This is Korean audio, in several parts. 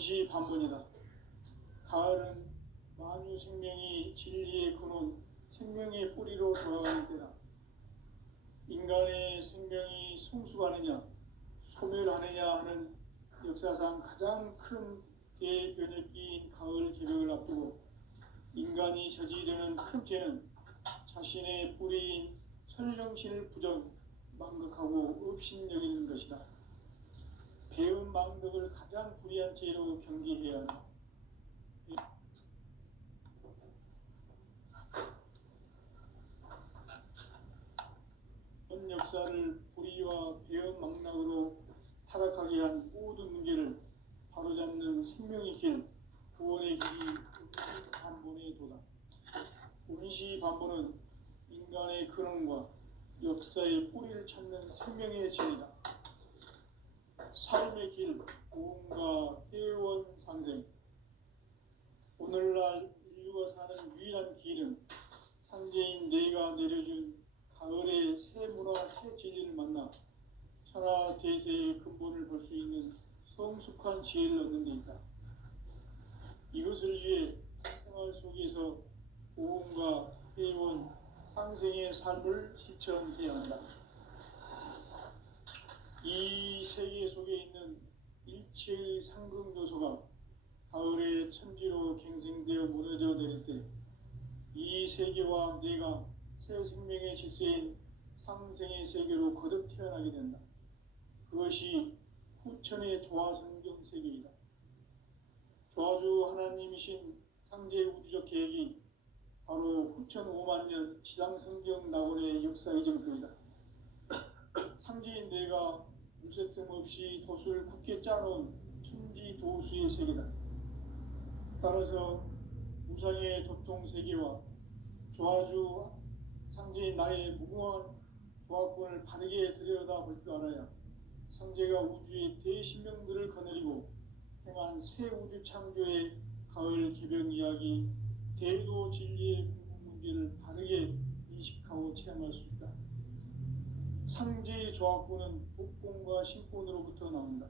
운시 반문이다. 가을은 만유 생명이 진리의 근원, 생명의 뿌리로 돌아가는 때다. 인간의 생명이 성숙하느냐, 소멸하느냐 하는 역사상 가장 큰 대변혁기인 가을 개벽을 앞두고 인간이 저지르는 큰 죄는 자신의 뿌리인 설령신을 망각하고 업신여기는 것이다. 배운 망덕을 가장 불의한 죄로 경계해야 한다. 전 역사를 불의와 배운 망락으로 타락하게 한 모든 문제를 바로잡는 생명의 길, 구원의 길이 운시 반본의 도다. 운시 반본은 인간의 근원과 역사의 뿌리를 찾는 생명의 진리다. 삶의 길, 고음과 회원 상생. 오늘날 인류가 사는 유일한 길은 상제인 내가 내려준 가을의 새 문화, 새 진리를 만나 천하 대세의 근본을 볼 수 있는 성숙한 지혜를 얻는 데 있다. 이것을 위해 생활 속에서 고음과 회원, 상생의 삶을 실천해야 한다. 이 세계 속에 있는 일체의 상금 요소가 가을의 천지로 갱생되어 무너져 내릴 때 이 세계와 내가 새 생명의 질서인 상생의 세계로 거듭 태어나게 된다. 그것이 후천의 조화성경 세계이다. 조화주 하나님이신 상제 우주적 계획이 바로 후천 5만 년 지상성경 낙원의 역사 이정표이다. 상제인 내가 무쇠틈 없이 돛을 굳게 짜놓은 천지 도수의 세계다. 따라서 우상의 도통 세계와 조화주 상제인 나의 무궁한 조화권을 바르게 들여다볼 줄 알아야 상제가 우주의 대신명들을 거느리고 행한 새 우주 창조의 가을 개벽 이야기, 대도 진리의 궁극 문제를 바르게 인식하고 체험할 수 있다. 상제의 조화권은 복권과 신권으로부터 나온다.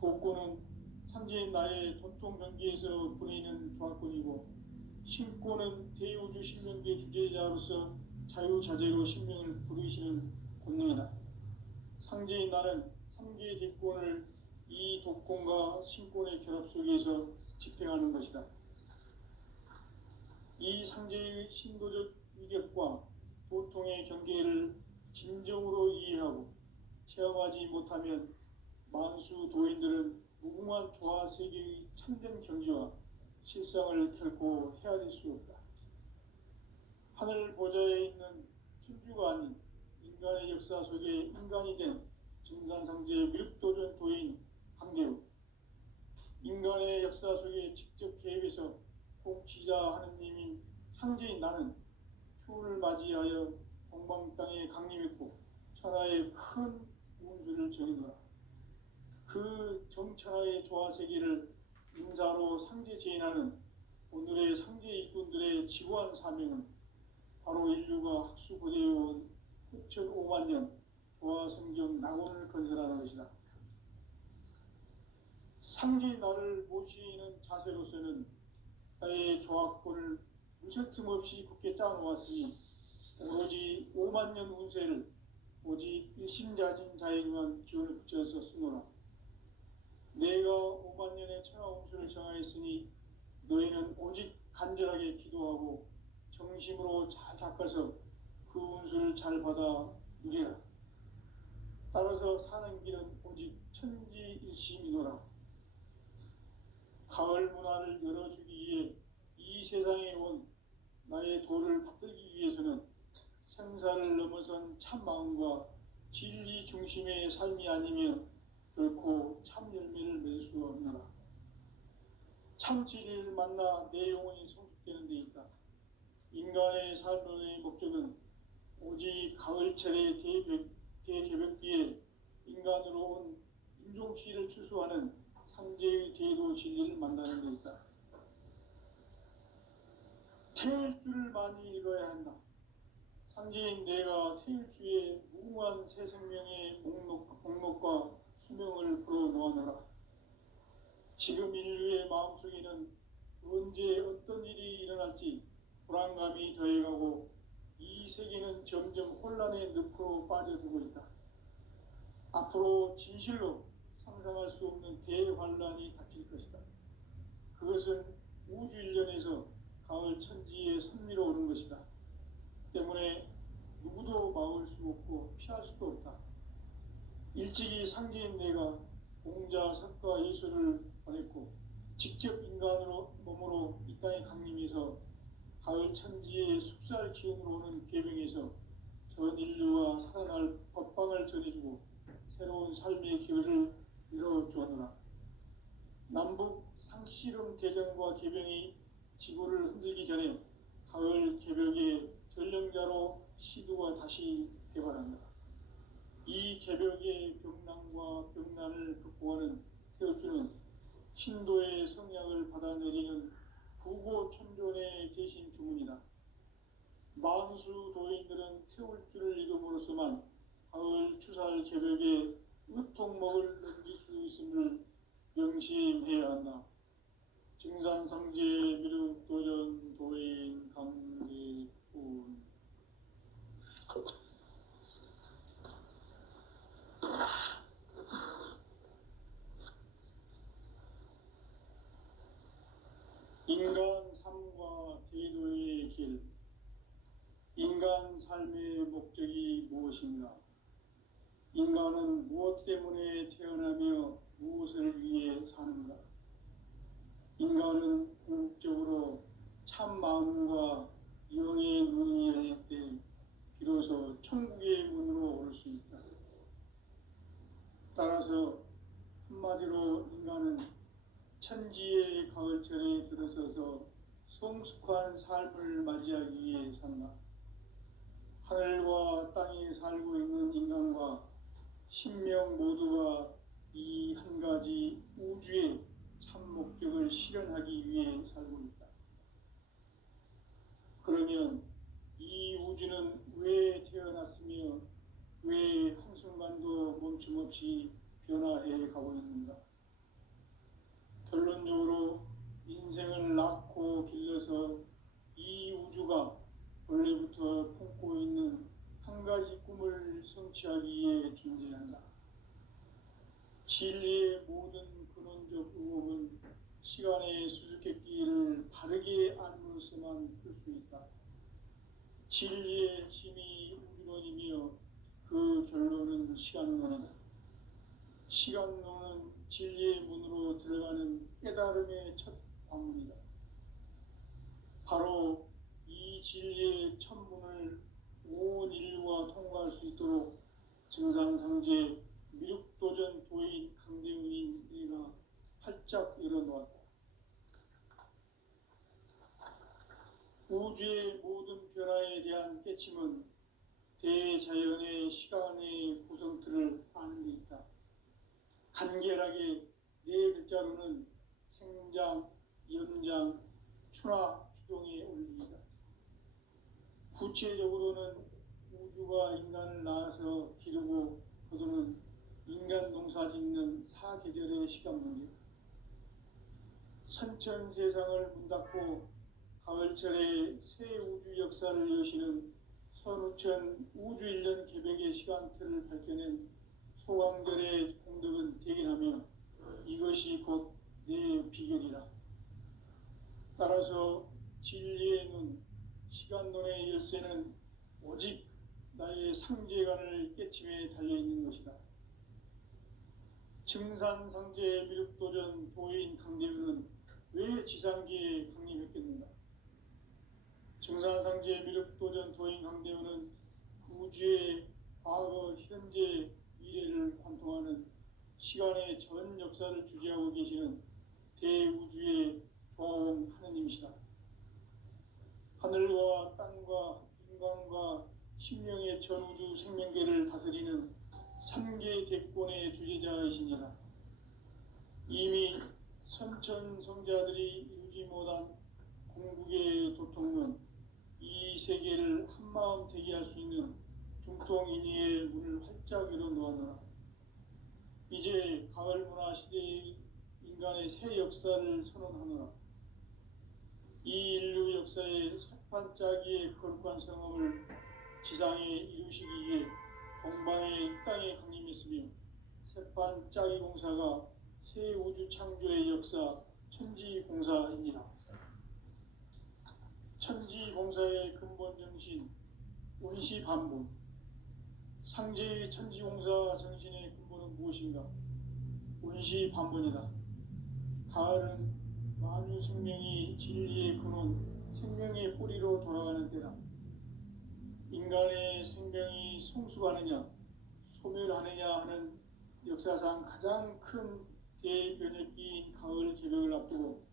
복권은 상제인 나의 도통 경계에서 보내는 조화권이고, 신권은 대우주 신명계 주제자로서 자유자재로 신명을 부르시는 권능이다. 상제인 나는 3개의 대권을 이 독권과 신권의 결합 속에서 집행하는 것이다. 이 상제의 신도적 위격과 보통의 경계를 진정으로 이해하고 체험하지 못하면 만수 도인들은 무궁한 조화 세계의 참된 경지와 실상을 결코 헤아릴 수 없다. 하늘 보좌에 있는 천주가 아닌 인간의 역사 속에 인간이 된 증산상제 미륵도전 도인 강대우, 인간의 역사 속에 직접 개입해서 통치자 하느님인 상제인 나는 추운을 맞이하여 동방 땅에 강림했고 천하의 큰 운수를 정해놓아 그 정천하의 조화세계를 인사로 상제 제인하는 오늘의 상제 일꾼들의 지구한 사명은 바로 인류가 학수고대해온 후천 5만 년 조화성경 낙원을 건설하는 것이다. 상제인 나를 모시는 자세로서는 나의 조화권을 무쇠 틈 없이 굳게 짜놓았으니 오로지 5만 년 운세를 오직 일심자진 자에게만 기운을 붙여서 쓰노라. 내가 5만 년의 천하 운수를 정하였으니 너희는 오직 간절하게 기도하고 정심으로 잘 닦아서 그 운수를 잘 받아 누리라. 따라서 사는 길은 오직 천지일심이노라. 가을 문화를 열어주기 위해 이 세상에 온 나의 도를 받들기 위해서는 생사를 넘어선 참마음과 진리 중심의 삶이 아니면 결코 참 열매를 맺을 수 없노라. 참 진리를 만나 내 영혼이 성숙되는 데 있다. 인간의 삶의 목적은 오직 가을철의 대개벽기에 인간으로 온 인종시를 추수하는 상제의 대도 진리를 만나는 데 있다. 태일주를 많이 읽어야 한다. 상제인 내가 태일주의 무궁한 새 생명의 목록과 수명을 불어 놓아노라. 지금 인류의 마음속에는 언제 어떤 일이 일어날지 불안감이 더해가고 이 세계는 점점 혼란의 늪으로 빠져들고 있다. 앞으로 진실로 상상할 수 없는 대환란이 닥칠 것이다. 그것은 우주 일련에서 가을 천지의 섭리로 오는 것이다. 때문에 누구도 막을 수 없고 피할 수도 없다. 일찍이 상제인 내가 공자, 석가, 예수를 보냈고 직접 인간으로 몸으로 이 땅에 강림해서 가을 천지의 숲살 기운으로 오는 계명에서 전 인류와 살아날 법방을 전해주고 새로운 삶의 기회를 이뤄주었노라. 남북 상씨름 대전과 개병이 지구를 흔들기 전에 가을 개벽의 전령자로 시두가 다시 개발한다. 이 개벽의 병난과 병난을 극복하는 태어주는 신도의 성약을 받아내리는 부고천존의 대신 주문이다. 만수 도인들은 태울주를 읽음으로써만 가을 추살 개벽의 의통목을 넘길 수 있음을 명심해야 한다. 증산성제 미륵도전 도인 강제군. 인간 삶과 대도의 길. 인간 삶의 목적이 무엇인가? 인간은 무엇 때문에 태어나며 무엇을 위해 사는가? 인간은 궁극적으로 참 마음과 영의 눈이 열릴 때 비로소 천국의 문으로 올 수 있다. 따라서 한마디로 인간은 천지의 가을철에 들어서서 성숙한 삶을 맞이하기 위해 산다. 하늘과 땅에 살고 있는 인간과 신명 모두가 이 한 가지 우주의 참 목적을 실현하기 위해 살고 있다. 그러면 이 우주는 왜 태어났으며 왜 한순간도 멈춤없이 변화해 가고 있는가? 결론적으로 인생을 낳고 길러서 이 우주가 원래부터 품고 있는 한 가지 꿈을 성취하기 위해 존재한다. 진리의 모든 근원적 의혹은 시간의 수수께끼를 바르게 알므로써만 풀 수 있다. 진리의 핵심이 우주론이며 그 결론은 시간론이다. 시간론은 진리의 문으로 들어가는 깨달음의 첫 관문이다. 바로 이 진리의 첫 문을 온 인류가 통과할 수 있도록 증산상제 미륵도전 도인 강대훈인 내가 활짝 열어놓았다. 우주의 모든 변화에 대한 깨침은 대자연의 시간의 구성틀을 아는 데 있다. 간결하게 네 글자로는 생장, 연장, 추나 추동의 원리이다. 구체적으로는 우주가 인간을 낳아서 기르고 거두는 인간 농사 짓는 사계절의 시간 문제. 선천 세상을 문 닫고 가을철에 새 우주 역사를 여시는 선우천 우주 1년 개벽의 시간틀을 밝혀낸 소강절의 공덕은 대견하며 이것이 곧 내 비결이라. 따라서 진리의 눈, 시간론의 열쇠는 오직 나의 상제관을 깨침에 달려있는 것이다. 증산상제 미륵도전 도인 강대훈은 왜 지상기에 강림했겠는가? 증산상제 미륵도전 도인 강대훈은 우주의 과거, 현재, 미래를 관통하는 시간의 전 역사를 주재하고 계시는 대우주의 조화원 하느님이시다. 하늘과 땅과 인간과 신명의 전우주 생명계를 다스리는 3개 대권의 주제자이시니라. 이미 선천성자들이 이루지 못한 궁극의 도통은 이 세계를 한마음 되게 할 수 있는 중통인의의 문을 활짝 열어놓았노라. 이제 가을 문화 시대의 인간 인간의 새 역사를 선언하노라. 이 인류 역사의 새반짝이의 거룩한 성험을 지상에 이루시기 위해 동방의 땅에 강림했으며 새반짝이 공사가 새 우주 창조의 역사 천지공사이니라. 천지공사의 근본 정신 운시반본. 상제의 천지공사 정신의 근본은 무엇인가? 운시반본이다. 가을은 만유 생명이 진리의 근원, 생명의 뿌리로 돌아가는 때다. 인간의 생명이 성숙하느냐, 소멸하느냐 하는 역사상 가장 큰 대변혁기인 가을 개벽을 앞두고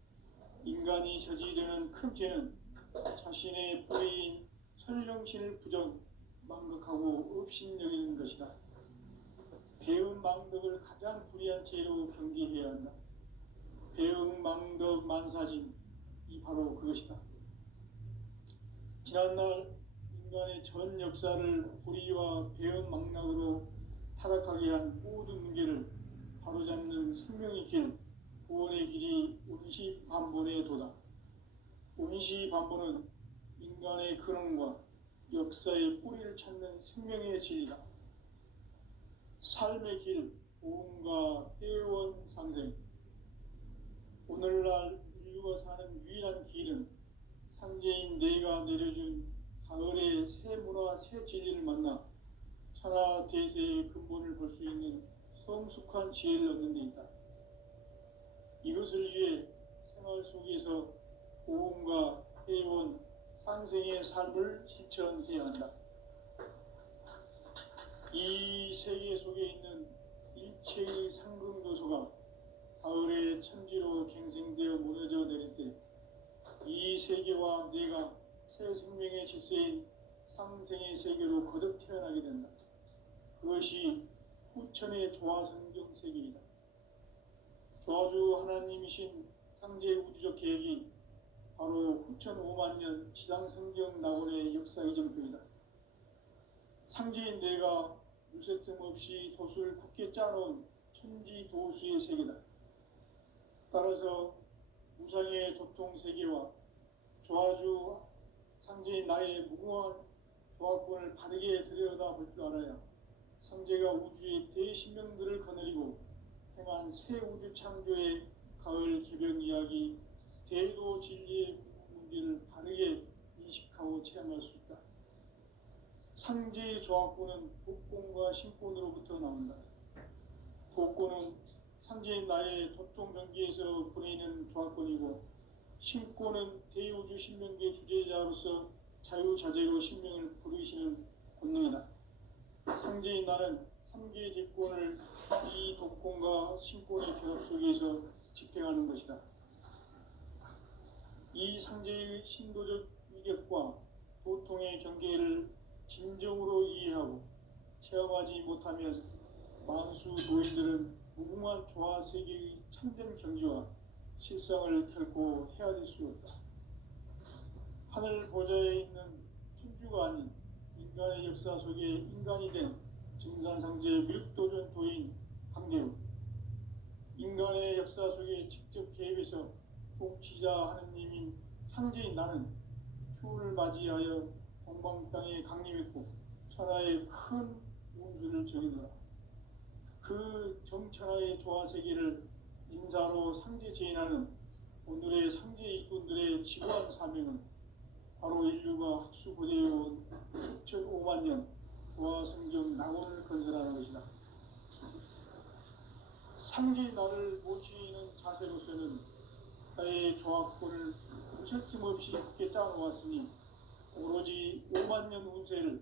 인간이 저지르는 큰 죄는 자신의 뿌리인 설령신을 망각하고 업신여기는 것이다. 배은 망덕을 가장 불의한 죄로 경계해야 한다. 배은 망덕 만사진, 이 바로 그것이다. 지난날 인간의 전 역사를 불의와 배은 망락으로 타락하게 한 모든 문제를 바로잡는 생명의 길, 구원의 길이 운시반본의 도다. 운시반본은 인간의 근원과 역사의 뿌리를 찾는 생명의 진리다. 삶의 길, 보험과 회원 상생. 오늘날 인류가 사는 유일한 길은 상제인 내가 내려준 가을의 새 문화, 새 진리를 만나 천하 대세의 근본을 볼 수 있는 성숙한 지혜를 얻는 데 있다. 이것을 위해 생활 속에서 보험과 회원, 상생의 삶을 실천해야 한다. 이 세계 속에 있는 일체의 상승요소가 가을의 천지로 갱생되어 무너져 내릴 때 이 세계와 내가 새 생명의 질서인 상생의 세계로 거듭 태어나게 된다. 그것이 후천의 조화성경 세계이다. 조화주 하나님이신 상제 우주적 계획이 바로 후천 5만년 지상성경 낙원의 역사 이정표이다. 상제인 내가 유세틈 없이 돛을 굳게 짜놓은 천지도수의 세계다. 따라서 무상의 도통 세계와 조화주 상제인 나의 무궁한 조화권을 바르게 들여다볼 줄 알아야 상제가 우주의 대신명들을 거느리고 행한 새 우주 창조의 가을 개벽 이야기, 대도 진리의 문제를 바르게 인식하고 체험할 수 있다. 상제의 조화권은 독권과 신권으로부터 나온다. 독권은 상제인 나의 도통 경계에서 보내는 조화권이고, 신권은 대우주 신명계 주제자로서 자유자재로 신명을 부르시는 권능이다. 상제인 나는 3개 제권을 이 독권과 신권의 결합 속에서 집행하는 것이다. 이 상제의 신도적 위격과 도통의 경계를 진정으로 이해하고 체험하지 못하면 만수 도인들은 무궁한 조화 세계의 참된 경지와 실상을 결코 헤아릴 수 없다. 하늘 보좌에 있는 천주가 아닌 인간의 역사 속에 인간이 된 증산상제 밀도전 도인 강대우, 인간의 역사 속에 직접 개입해서 통치자 하느님인 상제인 나는 추운을 맞이하여 동방 땅에 강림했고 천하의 큰 운수를 정해놓아 그 정천하의 조화세계를 인사로 상제 제인하는 오늘의 상제 일꾼들의 지구한 사명은 바로 인류가 학수고대해온 6,5만 년 조화성경 낙원을 건설하는 것이다. 상제 나를 모시는 자세로서는 나의 조화권을 무슨 틈 없이 굳게 짜놓았으니 오로지 5만 년 운세를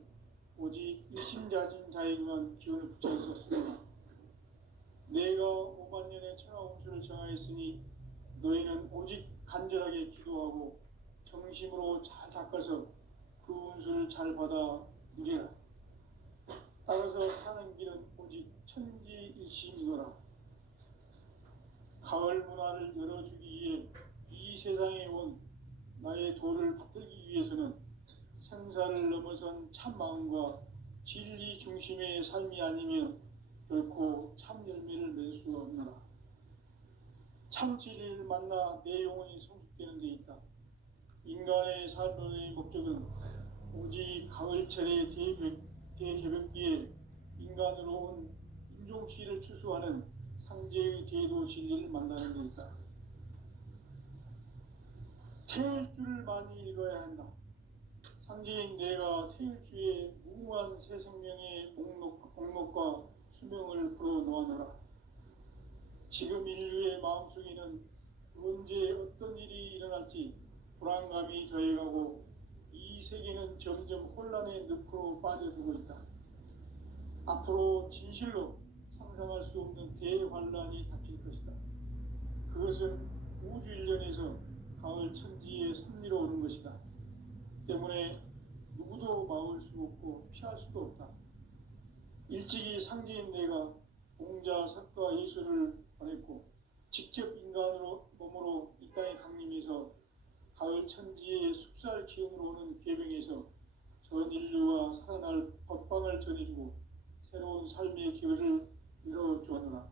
오직 일심자진 자에게만 기운을 붙여 있었습니다. 내가 5만 년의 천하 운수를 정하였으니 너희는 오직 간절하게 기도하고 정심으로 잘 닦아서 그 운수를 잘 받아 누리라. 따라서 사는 길은 오직 천지일심이노라. 가을 문화를 열어주기 위해 이 세상에 온 나의 도를 받들기 위해서는 생사를 넘어선 참 마음과 진리 중심의 삶이 아니면 결코 참 열매를 맺을 수가 없노라. 상치를 만나 내 영혼이 성숙되는 데 있다. 인간의 삶의 목적은 오직 가을철의 대개벽기에 인간으로 온 인종씨를 추수하는 상제의 대도 진리를 만나는 데 있다. 태울 줄을 많이 읽어야 한다. 상제인 내가 태울 주의 무궁한 새 생명의 목록과 수명을 풀어놓아노라. 지금 인류의 마음속에는 언제 어떤 일이 일어날지 불안감이 더해가고 이 세계는 점점 혼란의 늪으로 빠져들고 있다. 앞으로 진실로 상상할 수 없는 대환란이 닥칠 것이다. 그것은 우주 일련에서 가을 천지의 섭리로 오는 것이다. 때문에 누구도 막을 수 없고 피할 수도 없다. 일찍이 상제인 내가 공자, 석가, 예수를 보냈고 직접 인간으로 몸으로 이 땅에 강림해서 가을 천지의 숲살 기운으로 오는 계명에서 전 인류와 살아날 법방을 전해주고 새로운 삶의 기회를 열어주었노라.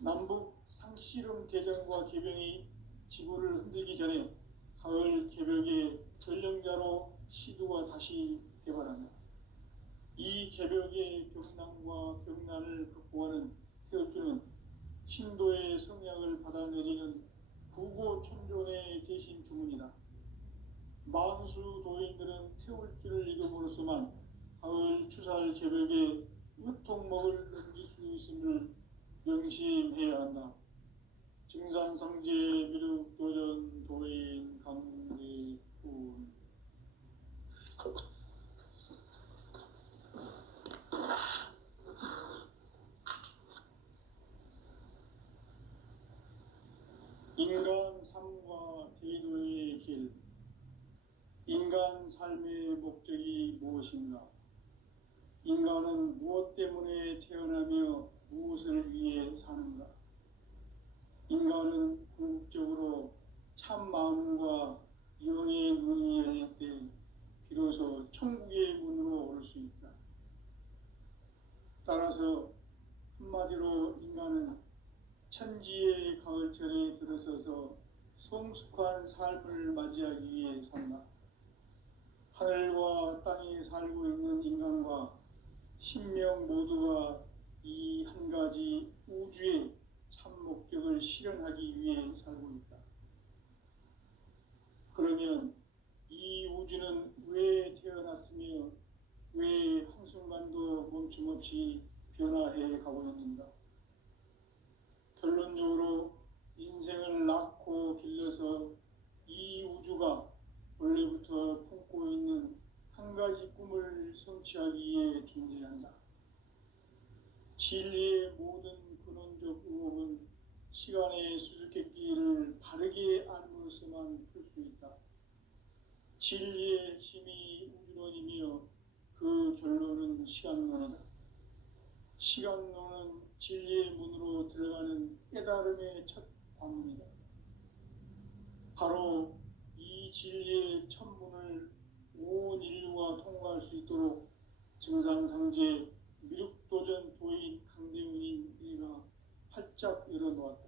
남북 상씨름 대전과 계병이 지구를 흔들기 전에 가을 개벽의 전령자로 시두가 다시 개발한다. 이 개벽의 병난과 병난을 극복하는 태울주는 신도의 성약을 받아내리는 부고천존의 대신 주문이다. 만수 도인들은 태울주를 읽음으로써만 가을 추살 개벽에 으통목을 넘길 수 있음을 명심해야 한다. 증산상제 미륵도전 도인 강대군. 인간 삶과 대도의 길. 인간 삶의 목적이 무엇인가? 인간은 무엇 때문에 태어나며 무엇을 위해 사는가? 인간은 궁극적으로 참 마음과 영의 눈이 열릴 때 비로소 천국의 문으로 오를 수 있다. 따라서 한마디로 인간은 천지의 가을철에 들어서서 성숙한 삶을 맞이하기 위해 산다. 하늘과 땅에 살고 있는 인간과 신명 모두가 이 한 가지 우주의 참 목적을 실현하기 위해 살고 있다. 그러면 이 우주는 왜 태어났으며 왜 한순간도 멈춤없이 변화해 가고 있는가? 결론적으로 인생을 낳고 길러서 이 우주가 원래부터 품고 있는 한 가지 꿈을 성취하기 위해 존재한다. 진리의 모든 근원적 의혹은 시간의 수수께끼를 바르게 알므로서만 풀 수 있다. 진리의 핵심이 우주론이며 그 결론은 시간론이다. 시간론은 진리의 문으로 들어가는 깨달음의 첫 관문이다. 바로 이 진리의 첫 문을 온 인류가 통과할 수 있도록 증산상제 미륵도전 도인 강대훈인 내가 활짝 열어놓았다.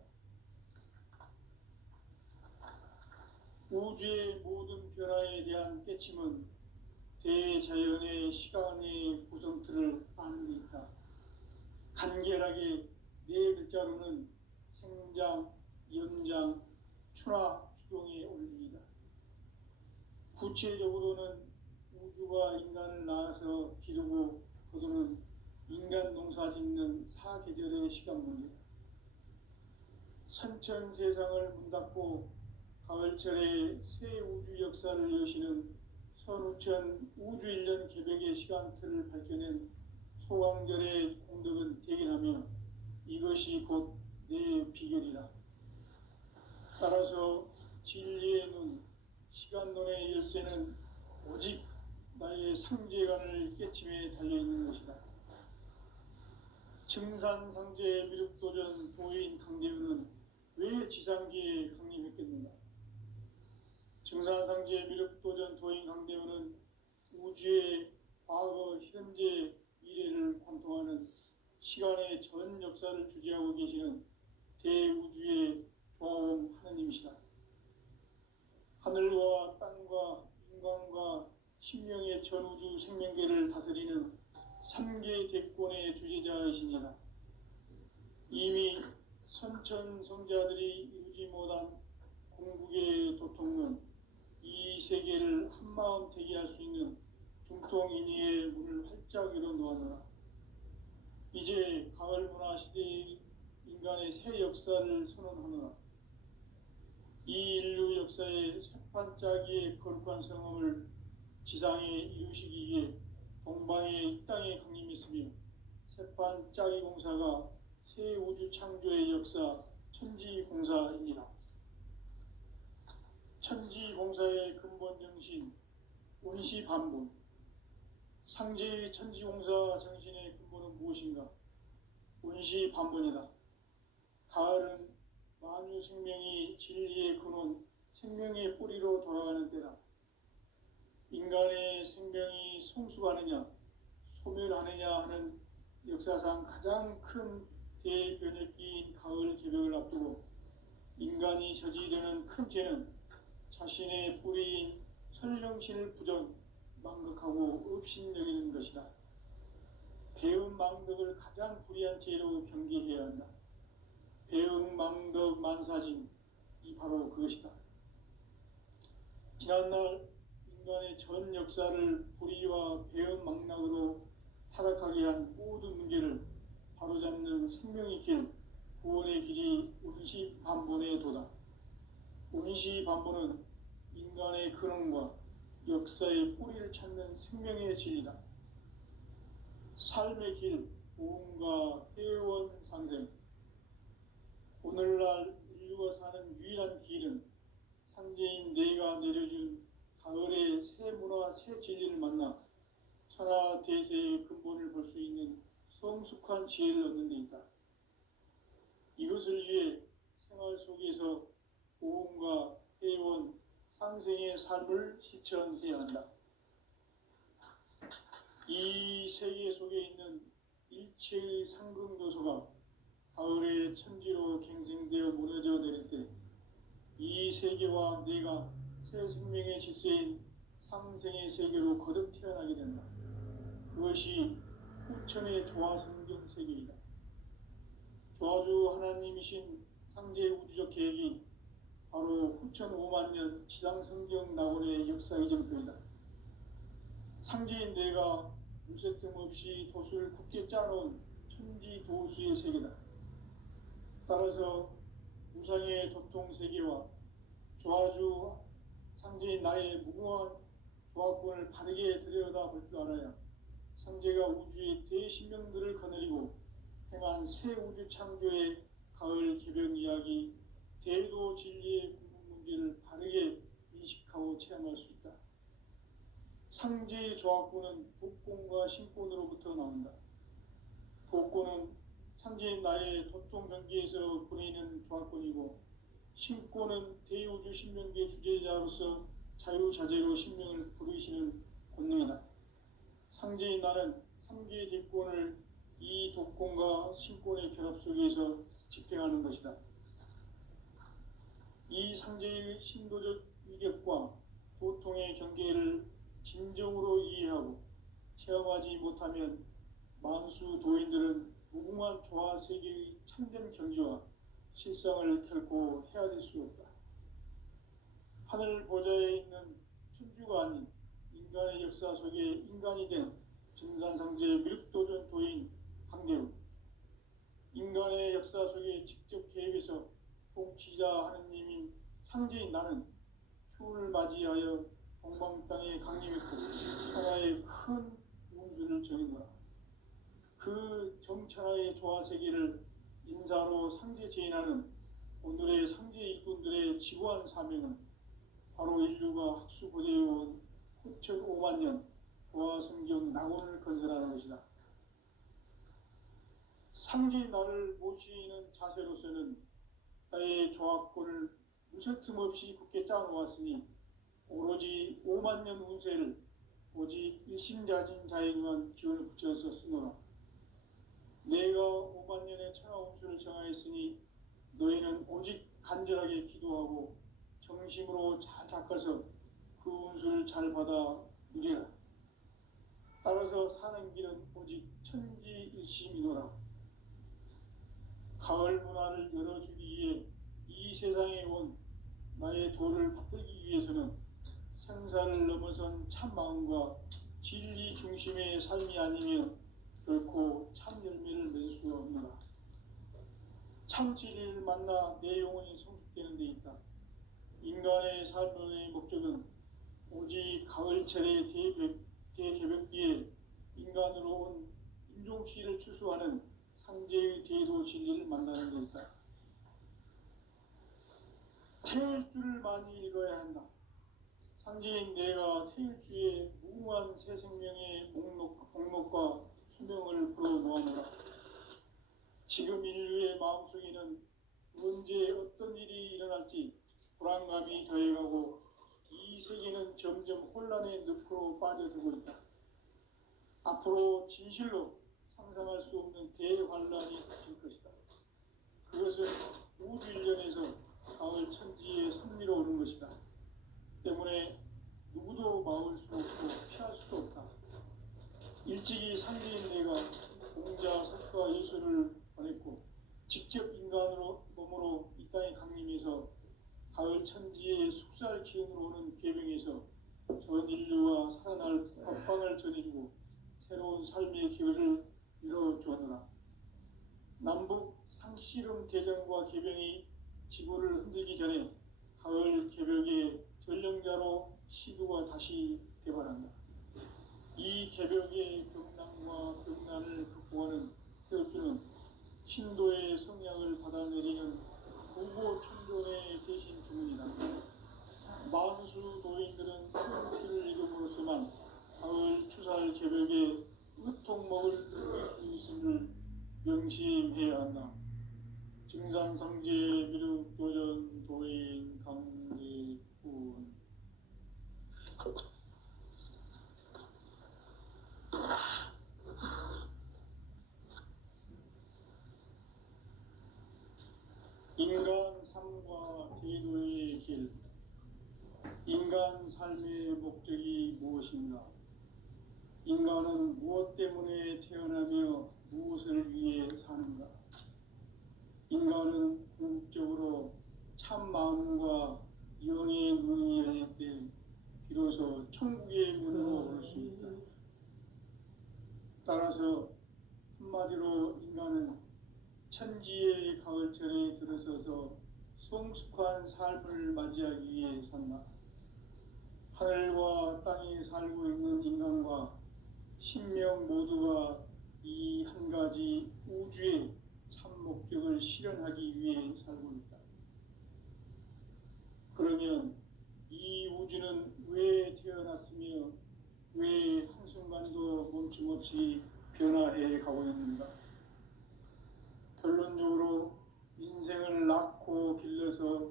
우주의 모든 변화에 대한 깨침은 대자연의 시간의 구성틀을 아는 데 있다. 간결하게 네 글자로는 생장, 연장, 추나 추동의 원리이다. 구체적으로는 우주가 인간을 낳아서 기르고 거두는 인간 농사 짓는 사계절의 시간 문제다. 선천 세상을 문 닫고 가을철에 새 우주 역사를 여시는 선우천 우주일년 개벽의 시간틀을 밝혀낸 소강절의 공덕은 대견하며 이것이 곧 내 비결이라. 따라서 진리의 눈, 시간론의 열쇠는 오직 나의 상제관을 깨침에 달려있는 것이다. 증산상제 미륵도전 도인 강대훈은 왜 지상기에 강림했겠는가? 증산상제 미륵도전 도인 강대훈은 우주의 과거, 현재, 미래를 관통하는 시간의 전 역사를 주재하고 계시는 대우주의 만주 생명계를 다스리는 3개 대권의 주제자이시니라. 이미 선천성자들이 이루지 못한 궁극의 도통은 이 세계를 한마음 되게 할 수 있는 중통인의의 문을 활짝 열어 놓았노라. 이제 가을 문화 시대의 인간의 새 역사를 선언하노라. 이 인류 역사의 새판짜기의 거룩한 성험을 지상에 이루시기 위해 동방의 이 땅에 강림했으며 새판짜기 공사가 새 우주 창조의 역사 천지공사이니라. 천지공사의 근본 정신 운시반본. 상제의 천지공사 정신의 근본은 무엇인가? 운시반본이다. 가을은 만유 생명이 진리의 근원, 생명의 뿌리로 돌아가는 때다. 인간의 생명이 성숙하느냐, 소멸하느냐 하는 역사상 가장 큰 대변혁기인 가을 개벽을 앞두고 인간이 저지르는 큰 죄는 자신의 뿌리인 설령신을 부정, 망덕하고 업신여기는 것이다. 배은 망덕을 가장 불의한 죄로 경계해야 한다. 배은 망덕 만사진, 이 바로 그것이다. 지난날 인간의 전 역사를 불의와 배은 망락으로 타락하게 한 모든 문제를 바로잡는 생명의 길, 구원의 길이 운시반본의 도다. 운시반본은 인간의 근원과 역사의 뿌리를 찾는 생명의 진리다. 삶의 길, 보험과 회원 상생. 오늘날 인류가 사는 유일한 길은 상제인 내가 내려준 가을의 새 문화, 새 진리를 만나 천하 대세의 근본을 볼 수 있는 성숙한 지혜를 얻는 데 있다. 이것을 위해 생활 속에서 보험과 회원, 상생의 삶을 실천해야 한다. 이 세계 속에 있는 일체의 상극 요소가 가을의 천지로 갱생되어 무너져 내릴 때 이 세계와 내가 새 생명의 질서인 상생의 세계로 거듭 태어나게 된다. 그것이 후천의 조화성경 세계이다. 조화주 하나님이신 상제 우주적 계획이 바로 후천 5만 년 지상성경 낙원의 역사 이정표이다. 상제인 내가 무쇠틈 없이 도수를 굳게 짜놓은 천지 도수의 세계다. 따라서 무상의 도통 세계와 조화주 상제인 나의 무궁한 조화권을 바르게 들여다볼 줄 알아야 상제가 우주의 대신명들을 거느리고 행한 새 우주 창조의 가을 개벽 이야기, 대도 진리의 궁극 문제를 바르게 인식하고 체험할 수 있다. 상제의 조화권은 복권과 신권으로부터 나온다. 복권은 상제인 나의 도통 경계에서 보내는 조화권이고, 신권은 대우주 신명계 주제자로서 자유자재로 신명을 부르시는 권능이다. 상제인 나는 3개의 대권을 이 독권과 신권의 결합 속에서 집행하는 것이다. 이 상제의 신도적 위격과 도통의 경계를 진정으로 이해하고 체험하지 못하면 만수 도인들은 무궁한 조화 세계의 참된 경지와 실상을 결코 헤아릴 수 없다. 하늘 보좌에 있는 천주가 아닌 인간의 역사 속에 인간이 된 증산상제의 미륵도전 도인 강대우, 인간의 역사 속에 직접 개입해서 통치자 하느님인 상제인 나는 추운을 맞이하여 동방 땅에 강림했고 천하의 큰 운수를 정했노라. 그 정천하의 조화 세계를 인사로 상제 제인하는 오늘의 상제 일꾼들의 지구한 사명은 바로 인류가 학수고대해온 후천 5만 년 조화 성경 낙원을 건설하는 것이다. 상제인 나를 모시는 자세로서는 나의 조화권을 무쇠틈 없이 굳게 짜놓았으니 오로지 5만 년 운세를 오직 일심자진 자에게만 기운을 붙여서 쓰노라. 내가 5만 년의 천하 운수를 정하였으니 너희는 오직 간절하게 기도하고 정심으로 잘 닦아서 그 운수를 잘 받아 누리라. 따라서 사는 길은 오직 천지일심이노라. 가을 문화를 열어주기 위해 이 세상에 온 나의 도를 받들기 위해서는 생사를 넘어선 참 마음과 진리 중심의 삶이 아니면 결코 참 열매를 맺을 수 없노라. 참 진리를 만나 내 영혼이 성숙되는 데 있다. 인간의 삶의 목적은 오직 가을철의 대개벽 뒤에 인간으로 온 인종씨를 추수하는 상제의 대도 진리를 만나는 데 있다. 태일주를 많이 읽어야 한다. 상제인 내가 태일주의 무궁한 새 생명의 목록과 수명을 불어모아노라. 지금 인류의 마음속에는 언제 어떤 일이 일어날지 불안감이 더해가고 이 세계는 점점 혼란의 늪으로 빠져들고 있다. 앞으로 진실로 상상할 수 없는 대환란이 닥칠 것이다. 그것은 우주 일련에서 가을 천지의 섭리로 오는 것이다. 때문에 누구도 막을 수 없고 피할 수도 없다. 일찍이 상제인 내가 공자, 석가, 예수를 보냈고 직접 인간으로 몸으로 이 땅에 강림해서 가을 천지의 숙살 기운으로 오는 계명에서 전 인류와 살아날 법방을 전해주고 새로운 삶의 기회를 이뤄주었노라. 남북 상씨름 대전과 계병이 지구를 흔들기 전에 가을 개벽의 전령자로 시도가 다시 대발한다. 이 개벽의 병난과 병난을 극복하는 태엽주는 신도의 성약을 받아내리는 부고천존의 대신 주문이다. 만수 도인들은 태엽주를 읽음으로써만 가을 추살 개벽의 의통목을 느낄 수 있음을 명심해야 한다. 증산상제 미륵 도전 도인 강대군. 인간 삶과 대도의 길. 인간 삶의 목적이 무엇인가? 인간은 무엇 때문에 태어나며 무엇을 위해 사는가? 인간은 궁극적으로 참 마음과 영의 눈이 열릴 때 비로소 천국의 문으로 올 수 있다. 따라서 한마디로 인간은 천지의 가을철에 들어서서 성숙한 삶을 맞이하기 위해 산다. 하늘과 땅에 살고 있는 인간과 신명 모두가 이 한 가지 우주의 참 목적을 실현하기 위해 살고 있다. 그러면 이 우주는 왜 태어났으며 왜 한순간도 멈춤없이 변화해 가고 있는가? 결론적으로 인생을 낳고 길러서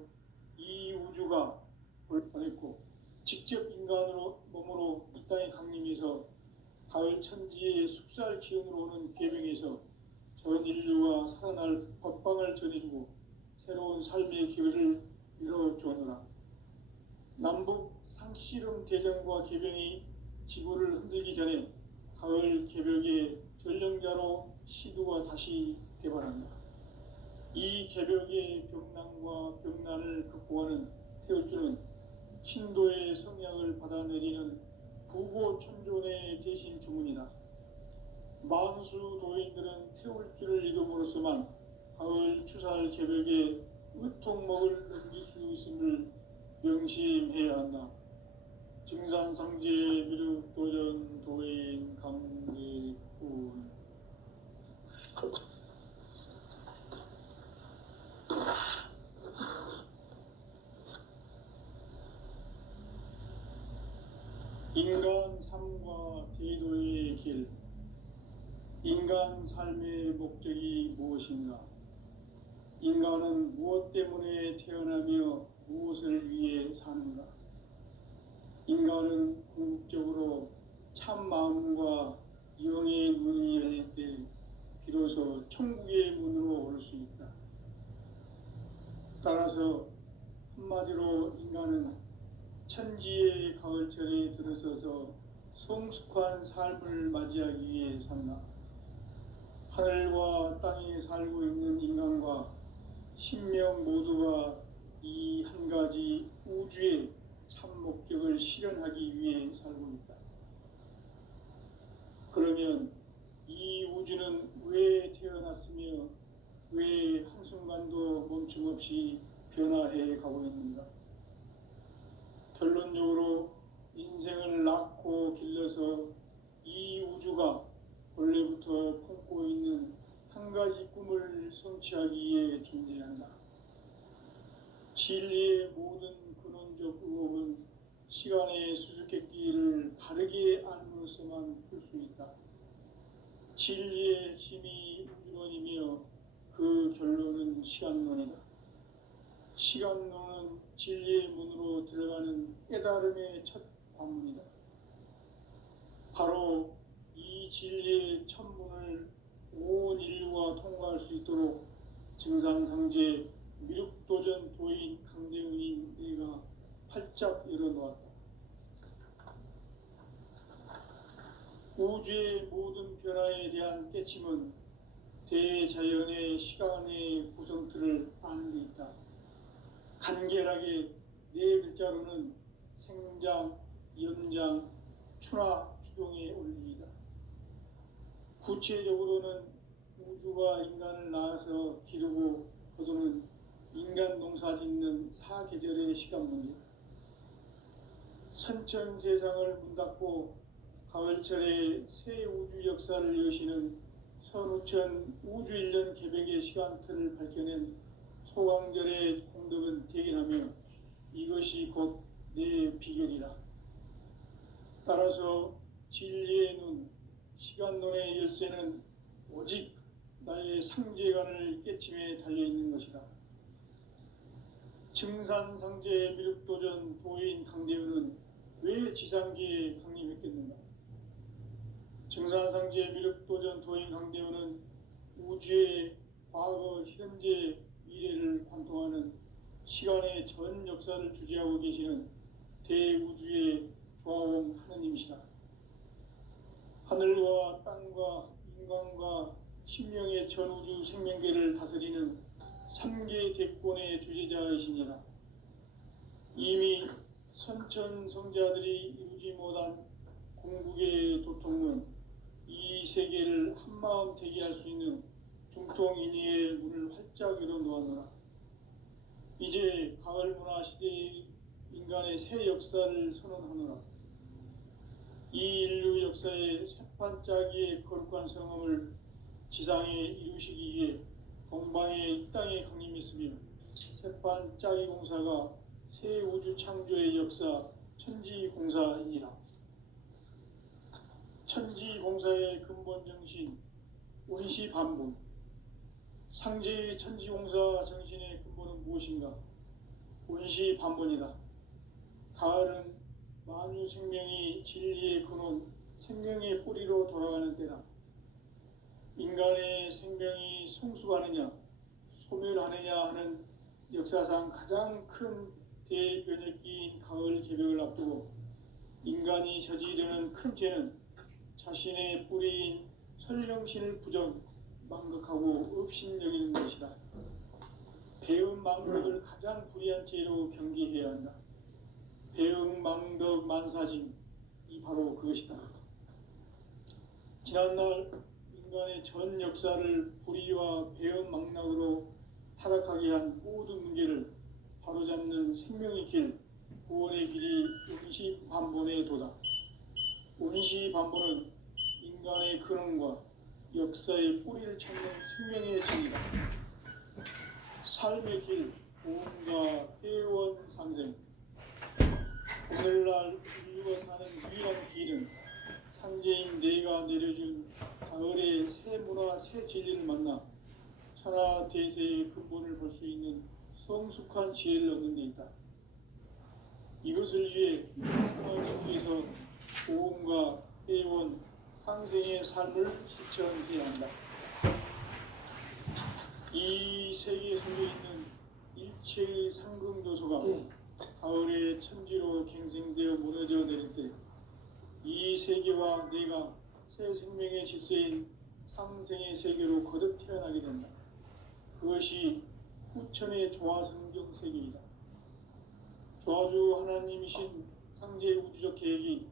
이 우주가 보냈고 직접 인간으로 몸으로 이 땅에 강림해서 가을 천지의 숙살 기운으로 오는 계명에서 전 인류와 살아날 법방을 전해주고 새로운 삶의 기회를 이뤄주었노라. 남북 상씨름 대전과 계병이 지구를 흔들기 전에 가을 개벽의 전령자로 시도가 다시 대발한다. 이 개벽의 병난과 병난을 극복하는 태엽주는 신도의 성약을 받아내리는 부고천존의 대신 주문이다. 만수 도인들은 태울주를 읽음으로써만 가을 추살 개벽의 의통목을 넘길 수 있음을 명심해야 한다. 증산상제 미륵 도전 도인 강대군. 인간 삶과 대도의 길. 인간 삶의 목적이 무엇인가? 인간은 무엇 때문에 태어나며 무엇을 위해 사는가? 인간은 궁극적으로 참 마음과 영의 눈이 열릴 때 비로소 천국의 문으로 올 수 있다. 따라서 한마디로 인간은 천지의 가을철에 들어서서 성숙한 삶을 맞이하기 위해 산다. 하늘과 땅에 살고 있는 인간과 신명 모두가 이 한 가지 우주의 참 목적을 실현하기 위해 살고 있다. 그러면 이 우주는 왜 태어났으며 왜 한순간도 멈춤 없이 변화해 가고 있는가? 결론적으로 인생을 낳고 길러서 이 우주가 원래부터 품고 있는 한 가지 꿈을 성취하기 위해 존재한다. 진리의 모든 근원적 의혹은 시간의 수수께끼를 바르게 알므로서만 풀 수 있다. 진리의 힘이 우주론이며 그 결론은 시간론이다. 시간론은 진리의 문으로 들어가는 깨달음의 첫 관문이다. 바로 이 진리의 첫 문을 온 인류가 통과할 수 있도록 증산상제 미륵도전 도인 강대훈인 내가 활짝 열어놓았다. 우주의 모든 변화에 대한 깨침은 대자연의 시간의 구성틀을 아는 데 있다. 간결하게 네 글자로는 생장, 연장, 추나 추동의 원리이다. 구체적으로는 우주가 인간을 낳아서 기르고 거두는 인간 농사 짓는 사계절의 시간 문제다. 선천 세상을 문 닫고 가을철에 새 우주 역사를 여시는 선우천 우주 1년 개백의 시간틀을 밝혀낸 소강절의 공덕은 대견하며 이것이 곧 내 비결이라. 따라서 진리의 눈, 시간론의 열쇠는 오직 나의 상제관을 깨침에 달려있는 것이다. 증산상제 미륵도전 도인 강대훈은 왜 지상계에 강림했겠는가? 증산상제 미륵도전 도인 강대훈은 우주의 과거, 현재, 미래를 관통하는 시간의 전 역사를 주재하고 계시는 대우주의 조화원 하느님이시다. 하늘과 땅과 인간과 신명의 전우주 생명계를 다스리는 3계 대권의 주재자이시니라. 이미 선천성자들이 이루지 못한 궁극의 도통은 이 세계를 한마음 되게 할 수 있는 중통인의의 문을 활짝 열어놓았노라. 이제 가을 문화 시대의 인간의 새 역사를 선언하노라. 이 인류 역사의 새판짜기의 거룩한 성함을 지상에 이루시기 위해 동방의 이 땅에 강림했으며 새판짜기 공사가 새 우주 창조의 역사 천지공사이니라. 천지공사의 근본 정신 운시반본. 상제의 천지공사 정신의 근본은 무엇인가? 운시반본이다. 가을은 만유 생명이 진리의 근원, 생명의 뿌리로 돌아가는 때다. 인간의 생명이 성숙하느냐, 소멸하느냐 하는 역사상 가장 큰 대변혁기인 가을 개벽을 앞두고 인간이 저지르는 큰 죄는 자신의 뿌리인 설령신을 부정, 망극하고 업신여기는 것이다. 배은 망덕을 가장 불의한 죄로 경계해야 한다. 배은 망덕 만사진, 이 바로 그것이다. 지난날 인간의 전 역사를 불의와 배은 망락으로 타락하게 한 모든 문제를 바로잡는 생명의 길, 구원의 길이 운시반본의 도다. 운시반본은 인간의 근원과 역사의 뿌리를 찾는 생명의 진이다. 삶의 길, 보험과 회원 상생. 오늘날 인류가 사는 유일한 길은 상제인 내가 내려준 가을의 새 문화, 새 진리를 만나 천하 대세의 근본을 볼 수 있는 성숙한 지혜를 얻는 데 있다. 이것을 위해 천하천지에서 보험과 회원, 상생의 삶을 실천해야 한다. 이 세계에 숨겨 있는 일체의 상승도소가 가을의 천지로 갱생되어 무너져 내릴 때 이 세계와 내가 새 생명의 질서인 상생의 세계로 거듭 태어나게 된다. 그것이 후천의 조화성경 세계이다. 조화주 하나님이신 상제의 우주적 계획이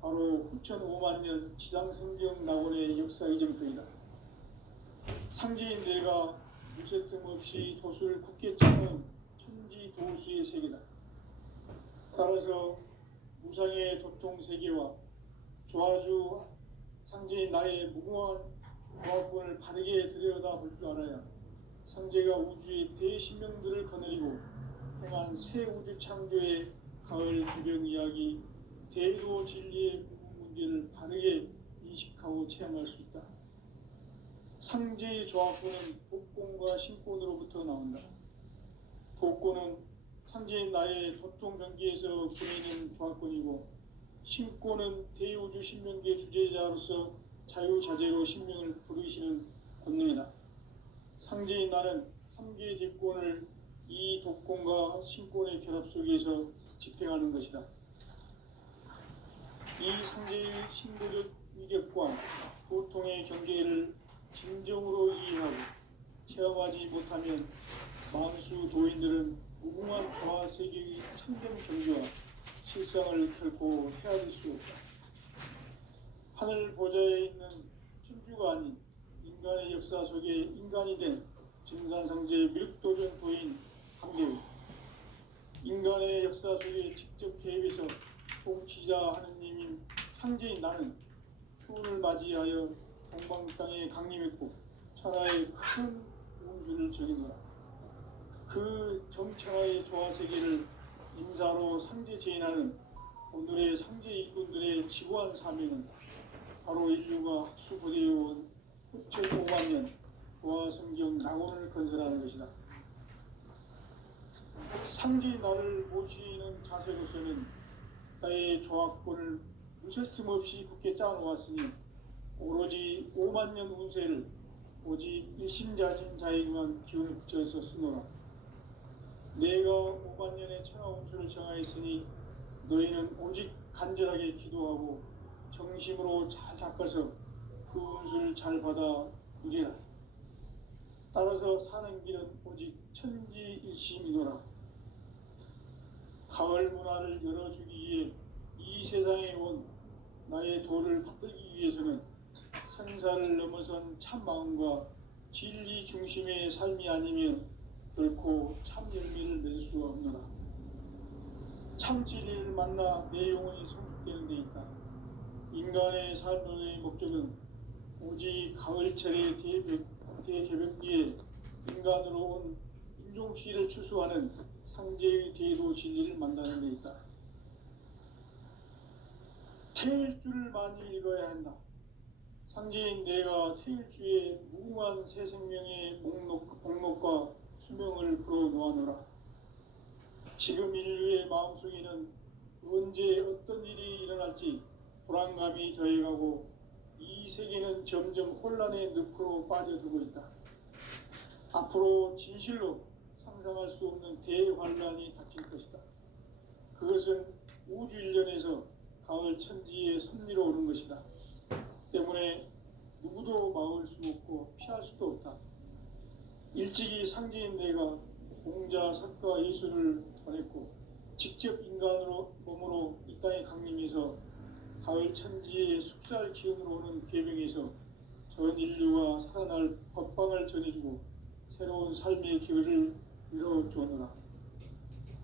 바로 후천 5만년 지상성경 낙원의 역사 이전부이다. 상제인 내가 무쇠 틈 없이 도수를 굳게 참은 천지 도수의 세계다. 따라서 무상의 도통 세계와 조화주 상제인 나의 무궁한 조화권을 바르게 들여다볼 줄 알아야 상제가 우주의 대신명들을 거느리고 행한 새 우주 창조의 가을 개병 이야기, 대도 진리의 문제를 바르게 인식하고 체험할 수 있다. 상제의 조화권은 복권과 신권으로부터 나온다. 복권은 상제인 나의 도통 경계에서 보내는 조화권이고, 신권은 대우주 신명계 주제자로서 자유자재로 신명을 부르시는 권능이다. 상제인 나는 3개의 직권을 이 독권과 신권의 결합 속에서 집행하는 것이다. 이 상제의 신도적 위격과 보통의 경계를 진정으로 이해하고 체험하지 못하면 만수 도인들은 무궁한 조화 세계의 참된 경지와 실상을 결코 헤아릴 수 없다. 하늘 보좌에 있는 천주가 아닌 인간의 역사 속에 인간이 된 증산상제 밀도전 도인 한계우, 인간의 역사 속에 직접 개입해서 통치자 하느님인 상제인 나는 추운을 맞이하여 동방 땅에 강림했고 천하의 큰 운수를 적이노라. 그 정천하의 조화세계를 인사로 상제 제인하는 오늘의 상제 일꾼들의 지구한 사명은 바로 인류가 학수고대해온 9,500년 조화성경 낙원을 건설하는 것이다. 상제의 나를 모시는 자세로서는 나의 조화권을 무쇠틈 없이 굳게 짜놓았으니 오로지 5만 년 운세를 오직 일심자진 자에게만 기운을 붙여서 쓰노라. 내가 5만 년의 천하 운수를 정하였으니 너희는 오직 간절하게 기도하고 정심으로 잘 닦아서 그 운수를 잘 받아 누리라. 따라서 사는 길은 오직 천지일심이노라. 가을 문화를 열어주기 위해 이 세상에 온 나의 도를 받들기 위해서는 생사를 넘어선 참 마음과 진리 중심의 삶이 아니면 결코 참 열매를 맺을 수가 없노라. 참 진리를 만나 내 영혼이 성숙되는 데 있다. 인간의 삶의 목적은 오직 가을철의 대개벽기에 인간으로 온 인종시를 추수하는 상제의 대도 진리를 만나는 데 있다. 태일주를 많이 읽어야 한다. 상제인 내가 태일주의 무궁한 새 생명의 목록과 수명을 불어놓아노라. 지금 인류의 마음속에는 언제 어떤 일이 일어날지 불안감이 더해가고 이 세계는 점점 혼란의 늪으로 빠져들고 있다. 앞으로 진실로 상상할 수 없는 대환란이 닥칠 것이다. 그것은 우주 일련에서 가을 천지의 섭리로 오는 것이다. 때문에 누구도 막을 수 없고 피할 수도 없다. 일찍이 상제인 내가 공자, 석가, 예수를 전했고 직접 인간으로 몸으로 이 땅에 강림해서 가을 천지의 숲살 기운으로 오는 계명에서 전 인류가 살아날 법방을 전해주고 새로운 삶의 기회를 이뤄주노라.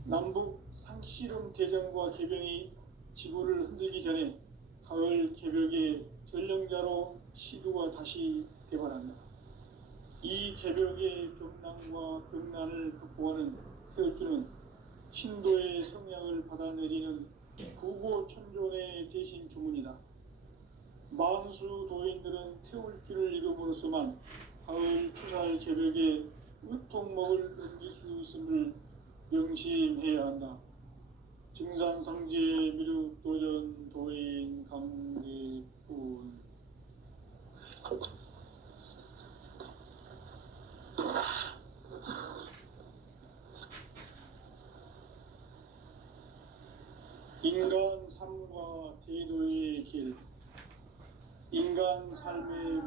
남북 상씨름 대전과 개병이 지구를 흔들기 전에 가을 개벽의 전령자로 시두가 다시 대발한다. 이 개벽의 병난과 병난을 극복하는 태울주는 신도의 성향을 받아내리는 부고천존의 대신 주문이다. 만수 도인들은 태울주를 읽음으로써만 가을 추살 개벽에 으통목을 넘길 수 있음을 명심해야 한다. 증산상제 미륵도전 도인 강대군. 인간 삶과 태도의 길, 인간 삶의